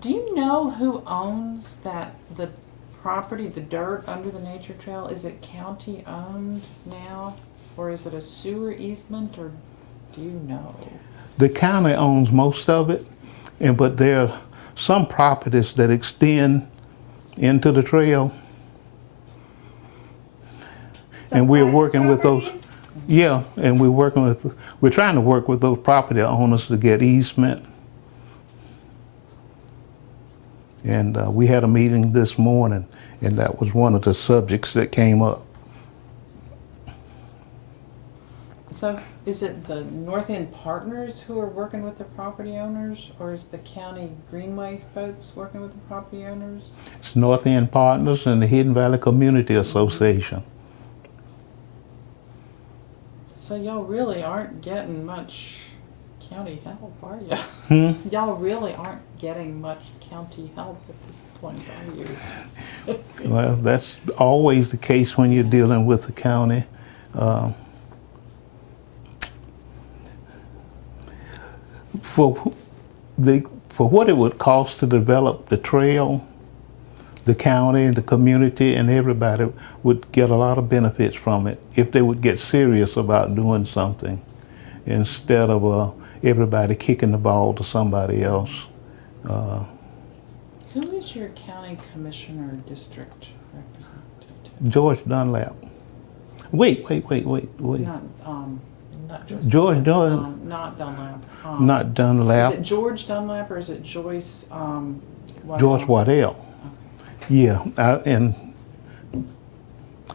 Do you know who owns the property, the dirt under the nature trail? Is it county owned now, or is it a sewer easement, or do you know? The county owns most of it, but there are some properties that extend into the trail, Some and we're private working with those. properties? Yeah, and we're trying to work with those property owners to get easement. And we had a meeting this morning, and that was one of the subjects that came up. So is it the North End Partners who are working with the property owners, or is the county Greenway folks working with the property owners? It's North End Partners and the Hidden Valley Community Association. So y'all really aren't getting much county help, are you? Y'all really aren't getting much county help at this point, are you? Well, that's always the case when you're dealing with the county. For what it would cost to develop the trail, the county and the community and everybody would get a lot of benefits from it if they would get serious about doing something instead of everybody kicking the ball to somebody else. Who is your county commissioner district representative? George Dunlap. Wait. Not George Dunlap. not Dunlap. Not Dunlap. Is it George Dunlap or is it Joyce? George Waddell. Yeah,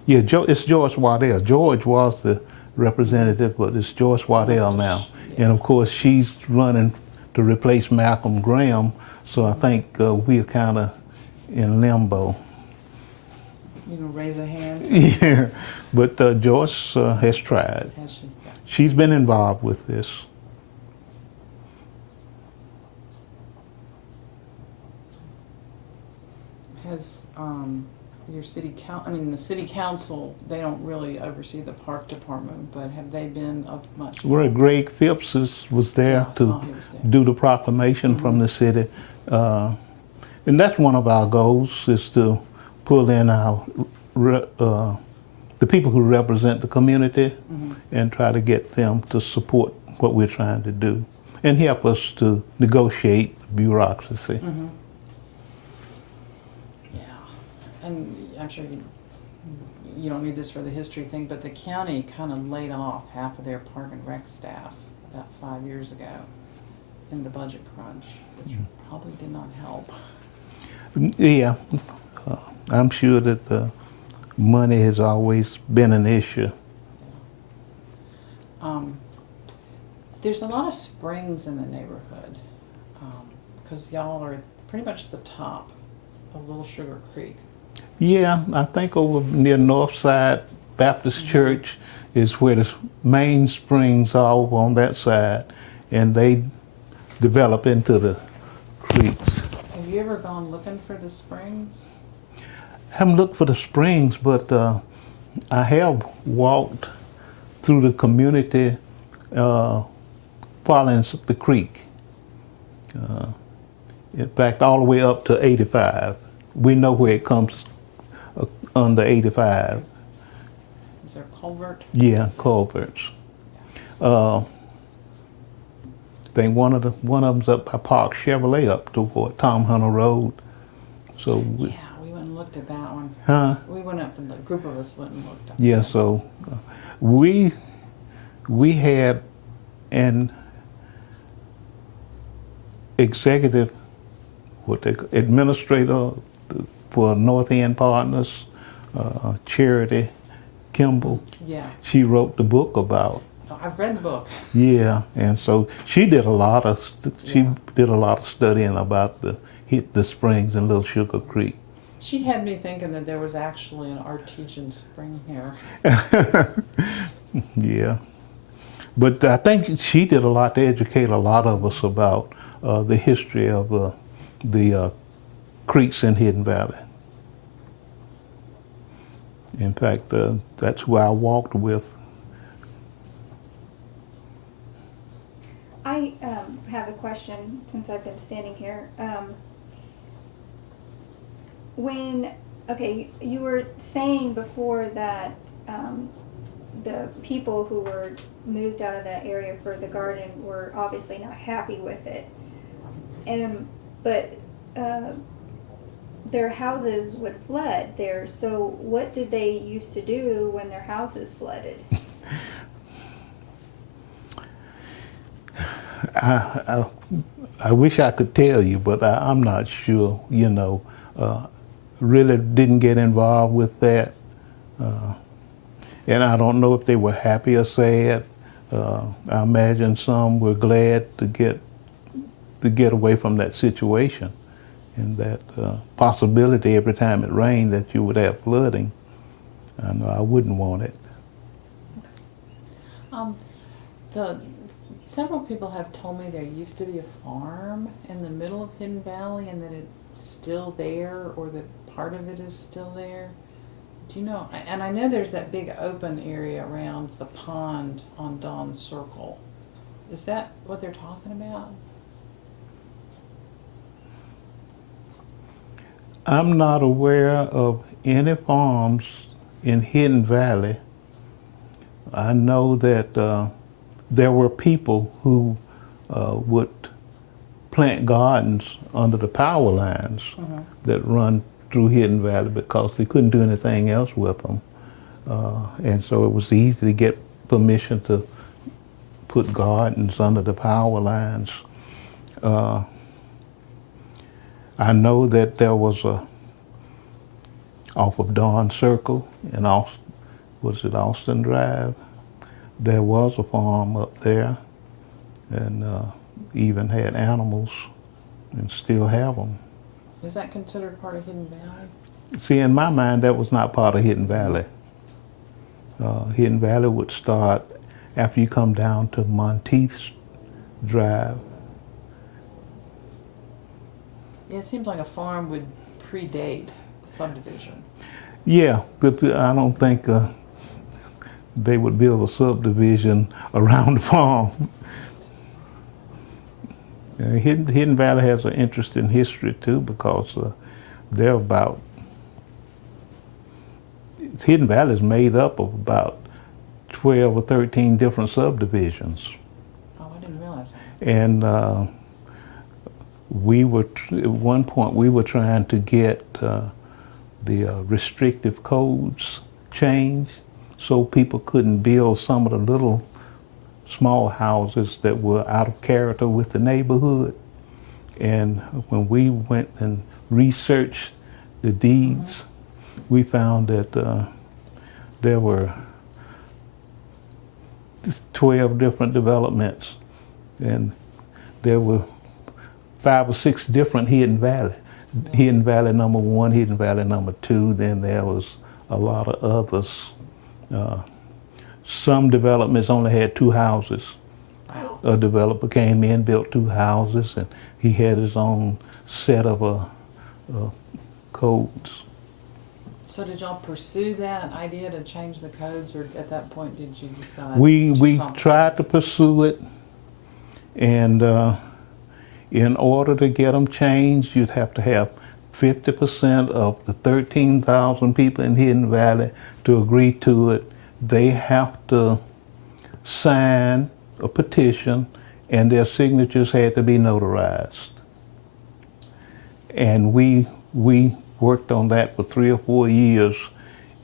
it's George Waddell. George was the representative, but it's George Waddell now. Yeah. And of course, she's running to replace Malcolm Graham, so I think we're kind of in limbo. You can raise a hand. Yeah, but Joyce has tried. Has she? Yeah. She's been involved with this. Has your city the city council, they don't really oversee the park department, but have they been of much help? Where Greg Phipps was there Yeah, I saw to he was there. do the proclamation from the city. And that's one of our goals, is to pull in the people who represent the community and try to get them to support what we're trying to do and help us to negotiate bureaucracy. Yeah, and actually, you don't need this for the history thing, but the county kind of laid off half of their park and rec staff about 5 years ago in the budget crunch, which probably did not help. Yeah, I'm sure that the money has always been an issue. There's a lot of springs in the neighborhood because y'all are pretty much the top of Little Sugar Creek. Yeah, I think over near Northside Baptist Church is where the main springs are, over on that side, and they develop into the creeks. Have you ever gone looking for the springs? I haven't looked for the springs, but I have walked through the community following the creek. In fact, all the way up to 85. We know where it comes under 85. Is there a culvert? Yeah, culverts. I think one of them's up by Park Chevrolet up toward Tom Hunter Road. So Yeah, we went and looked at that one. We went up, and the group of us went and looked up. Yeah, there. so we had an executive, administrator for North End Partners, Charity Kimball. Yeah, She wrote the book about. I've read the book. Yeah, and so she did a lot of studying about the springs in Little Sugar Creek. She had me thinking that there was actually an artesian spring here. Yeah, but I think she did a lot to educate a lot of us about the history of the creeks in Hidden Valley. In fact, that's who I walked with. I have a question. question since I've been standing here. You were saying before that the people who were moved out of that area for the garden were obviously not happy with it. But their houses would flood there. So what did they used to do when their houses flooded? I wish I could tell you, but I'm not sure. Really didn't get involved with that, and I don't know if they were happy or sad. I imagine some were glad to get away from that situation, and that possibility every time it rained that you would have flooding. I know I wouldn't want it. Several people have told me there used to be a farm in the middle of Hidden Valley and that it's still there, or that part of it is still there. Do you know? And I know there's that big open area around the pond on Dawn's Circle. Is that what they're talking about? I'm not aware of any farms in Hidden Valley. I know that there were people who would plant gardens under the power lines that run through Hidden Valley because they couldn't do anything else with them. And so it was easy to get permission to put gardens under the power lines. I know that there was off of Dawn Circle in Austin Drive? There was a farm up there, and even had animals, and still have them. Is that considered part of Hidden Valley? See, in my mind, that was not part of Hidden Valley. Hidden Valley would start after you come down to Monteith Drive. Yeah, it seems like a farm would predate subdivision. Yeah, but I don't think they would build a subdivision around the farm. Hidden Valley has an interesting history too, because Hidden Valley is made up of about 12 or 13 different subdivisions. Oh, I didn't realize that. And at one point we were trying to get the restrictive codes changed so people couldn't build some of the little small houses that were out of character with the neighborhood. And when we went and researched the deeds, we found that there were 12 different developments, and there were 5 or 6 different Hidden Valley. Hidden Valley number 1, Hidden Valley number 2, then there was a lot of others. Some developments only had 2 houses. Wow. A developer came in, built 2 houses, and he had his own set of codes. So did y'all pursue that idea to change the codes, or at that point did you decide? We tried to pursue it, and in order to get them changed, you'd have to have 50% of the 13,000 people in Hidden Valley to agree to it. They have to sign a petition, and their signatures had to be notarized. And we worked on that for 3 or 4 years,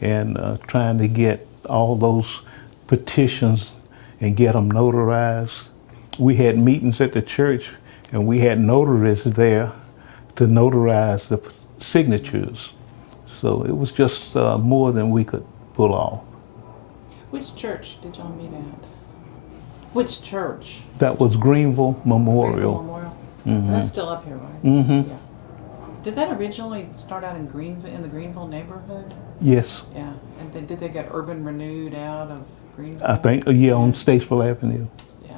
and trying to get all those petitions and get them notarized. We had meetings at the church, and we had notaries there to notarize the signatures. So it was just more than we could pull off. Which church did y'all meet at? Which church? That was Greenville Memorial. Greenville Memorial. Mhm. That's still up here, right? Mm-hmm. Yeah. Did that originally start out in the Greenville neighborhood? Yes, Yeah. And then did they get urban renewed out of Greenville? I think, yeah, on Statesville Avenue. Yeah.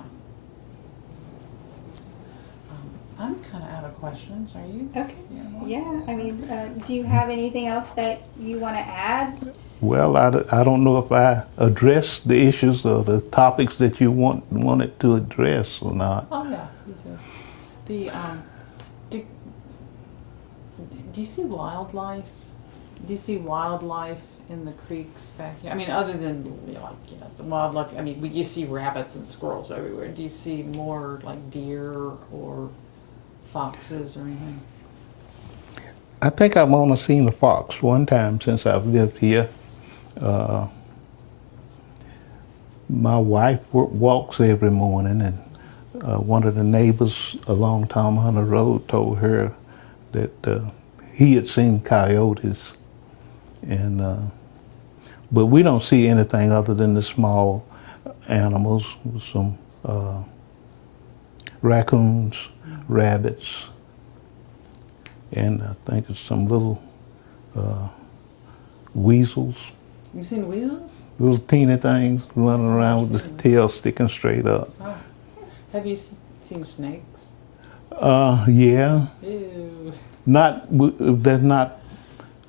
I'm kind of out of questions. Are you? Okay. Yeah. Yeah, I mean, do you have anything else that you want to add? Well, I don't know if I addressed the issues or the topics that you wanted to address or not. Oh yeah, you do. The do, do you see wildlife? Do you see wildlife in the creeks back here? I mean, other than the wildlife. I mean, you see rabbits and squirrels everywhere. Do you see more like deer or foxes or anything? I think I've only seen a fox one time since I've lived here. My wife walks every morning, and one of the neighbors along Tom Hunter Road told her that he had seen coyotes, and but we don't see anything other than the small animals, some raccoons, rabbits, and I think it's some little weasels, You seen weasels? little teeny things running around with the tail sticking straight up. Oh. Have you seen snakes? Yeah, Ew. there's not,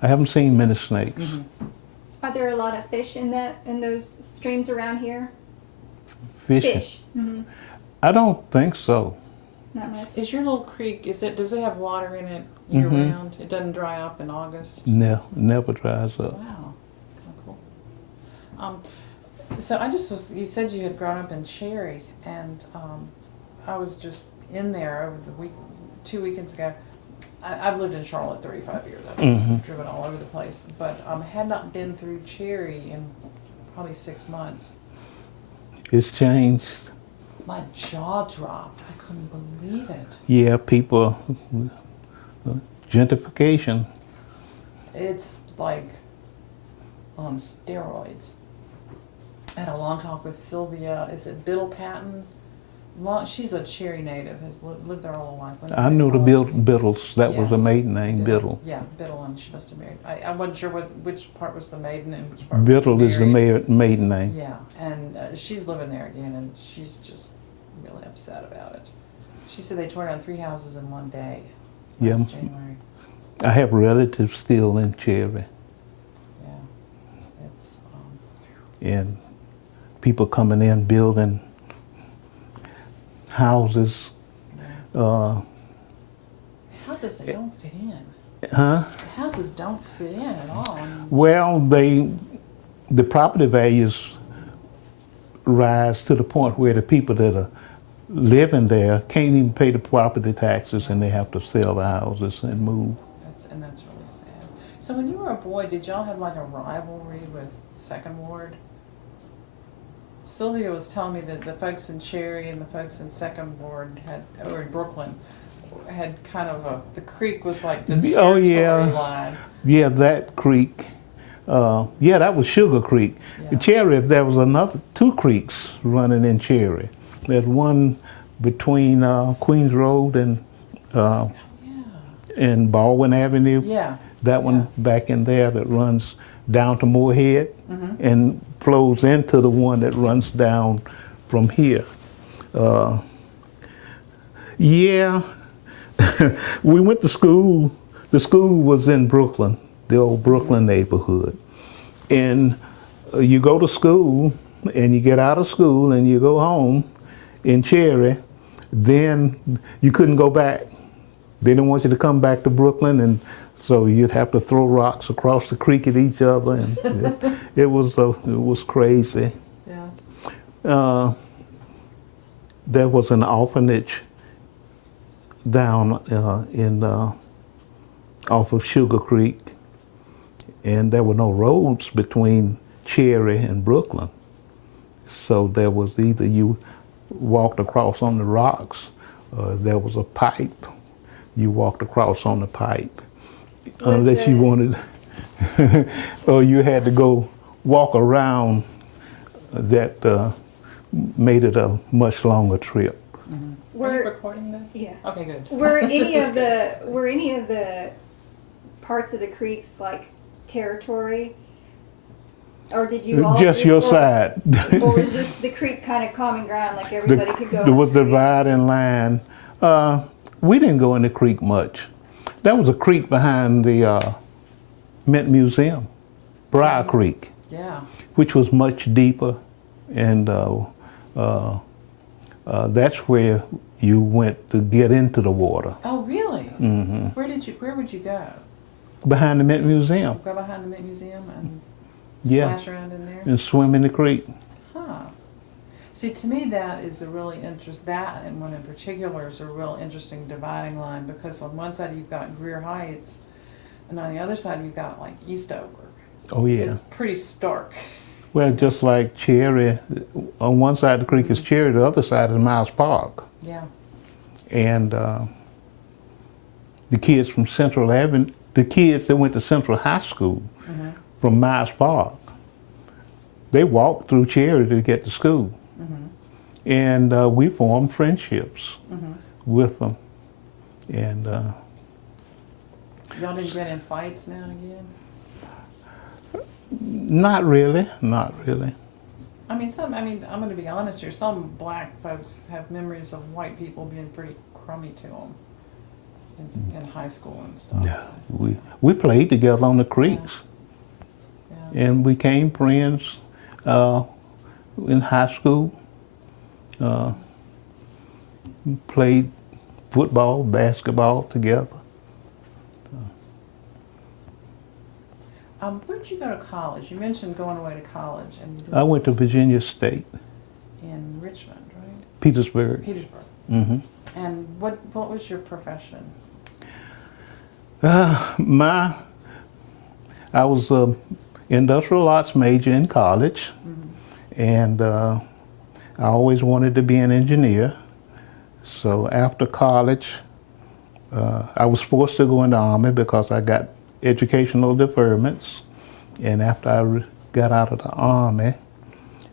I haven't seen many snakes. Mm-hmm. Are there a lot of fish in those streams around here? Fishing? Fish. Mm-hmm. I don't think so. Not much. Is your little creek? Does it have water in it year round? It doesn't dry up in August. No, never dries up. Wow, that's kind of cool. So I just was. You said you had grown up in Cherry, and I was just in there over the week, 2 weekends ago. I've lived in Charlotte 35 years. I've driven all over the place, but had not been through Cherry in probably 6 months. It's changed. My jaw dropped. I couldn't believe it. Yeah, people, gentrification. It's like on steroids. I had a long talk with Sylvia. Is it Biddle Patton? She's a Cherry native. Has lived there all her life. I knew the Biddles. That was Yeah. a maiden name, Biddle. Yeah, Biddle, and she must have married. I wasn't sure which part was the maiden and which part Biddle was is the maiden name. Yeah, and she's living there again, and she's just really upset about it. She said they tore down 3 houses in one day Yeah. last January. I have relatives still in Cherry, Yeah, it's and people coming in building houses. houses that don't fit in. Huh? Houses don't fit in at all. I mean, Well, the property values rise to the point where the people that are living there can't even pay the property taxes, and they have to sell the houses and move. that's really sad. So when you were a boy, did y'all have like a rivalry with Second Ward? Sylvia was telling me that the folks in Cherry and the folks in Second Ward or in Brooklyn, had kind of the creek was like the territory line. Yeah, that creek. Yeah, that was Sugar Creek. Yeah. Cherry, there was another 2 creeks running in Cherry. There's one between Queens Road and Baldwin Avenue. Yeah. That one back in there that runs down to Moorhead and flows into the one that runs down from here. Yeah, we went to school. The school was in Brooklyn, the old Brooklyn neighborhood. And you go to school and you get out of school and you go home in Cherry, then you couldn't go back. They didn't want you to come back to Brooklyn, and so you'd have to throw rocks across the creek at each other, and it was crazy. Yeah. There was an orphanage down off of Sugar Creek, and there were no roads between Cherry and Brooklyn. So there was either you walked across on the rocks, or there was a pipe. You walked across on the pipe, unless you wanted, or you had to go walk around. That made it a much longer trip. Mm-hmm. Are you recording this? Yeah. Okay, good. Were any of the parts of the creeks like territory, or did you all Just your side. or was just the creek kind of common ground, like everybody could go? There was in the creek? dividing line. We didn't go in the creek much. There was a creek behind the Mint Museum, Briar Creek, Yeah. which was much deeper, and That's where you went to get into the water. Oh, really? Hmm. Where would you go? Behind the Mint Museum. Go behind the Mint Museum and Yeah. splash around in there? And swim in the creek. Huh. See, to me, that is a really that and one in particular is a real interesting dividing line, because on one side you've got Greer Heights, and on the other side you've got like Eastover. Oh yeah. It's pretty stark. Well, just like Cherry, on one side of the creek is Cherry, the other side is Miles Park. Yeah. And the kids from Central Avenue, the kids that went to Central High School Mm-hmm. from Miles Park, they walked through Cherry to get to school. Mm-hmm. And we formed friendships Mm-hmm. with them. And Y'all didn't get in fights now and again? not really, not really. I mean, I'm going to be honest here. Some black folks have memories of white people being pretty crummy to them in high school and stuff. No, we played together on the creeks, Yeah. and we became friends in high school. Played football, basketball together. Where'd you go to college? You mentioned going away to college, and you did I went to Virginia State, in Richmond, right? Petersburg. Petersburg. Hmm. And what was your profession? I was an industrial arts major in college, and I always wanted to be an engineer. So after college, I was forced to go in the Army because I got educational deferments. And after I got out of the Army,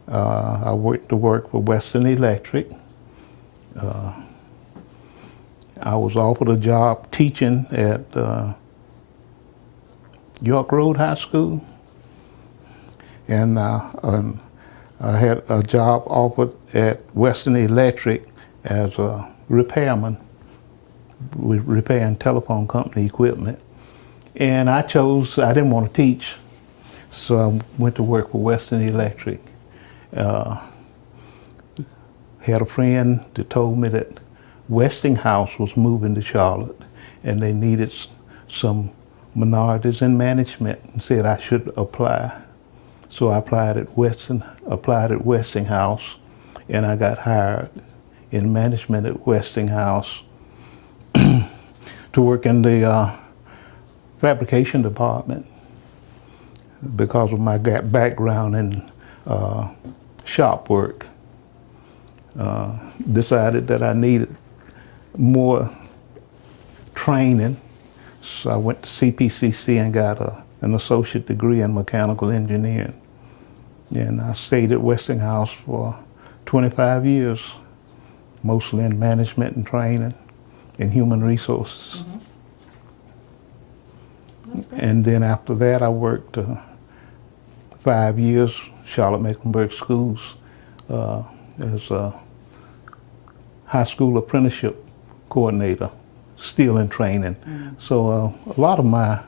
I went to work for Western Electric. I was offered a job teaching at York Road High School, and I had a job offered at Western Electric as a repairman, repairing telephone company equipment. And I didn't want to teach, so I went to work for Western Electric. Had a friend that told me that Westinghouse was moving to Charlotte, and they needed some minorities in management, and said I should apply. So I applied at Westinghouse, and I got hired in management at Westinghouse to work in the fabrication department because of my background in shop work. Decided that I needed more training, so I went to CPCC and got an associate degree in mechanical engineering. And I stayed at Westinghouse for 25 years, mostly in management and training and human resources. Mm-hmm. That's great. And then after that, I worked 5 years, Charlotte-Mecklenburg Schools, as a high school apprenticeship coordinator, still in training. Mm. So a lot of my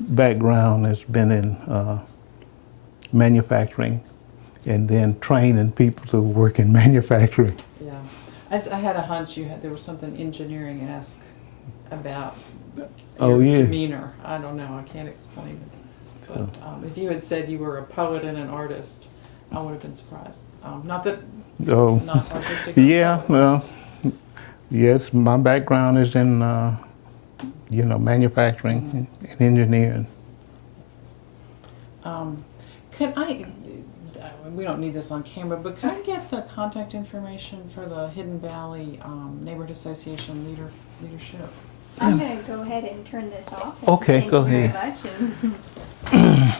background has been in manufacturing, and then training people to work in manufacturing. Yeah. I had a hunch there was something engineering-esque about Oh, your yeah. demeanor. I don't know. I can't explain it. But if you had said you were a poet and an artist, I would have been surprised. Not that Oh, not artistic. or yeah, poet. well, yes, my background is in, manufacturing and engineering. Could we don't need this on camera, but could I get the contact information for the Hidden Valley Neighborhood Association leadership? I'm going to go ahead and turn this off. Okay, Thank go you very ahead. much. And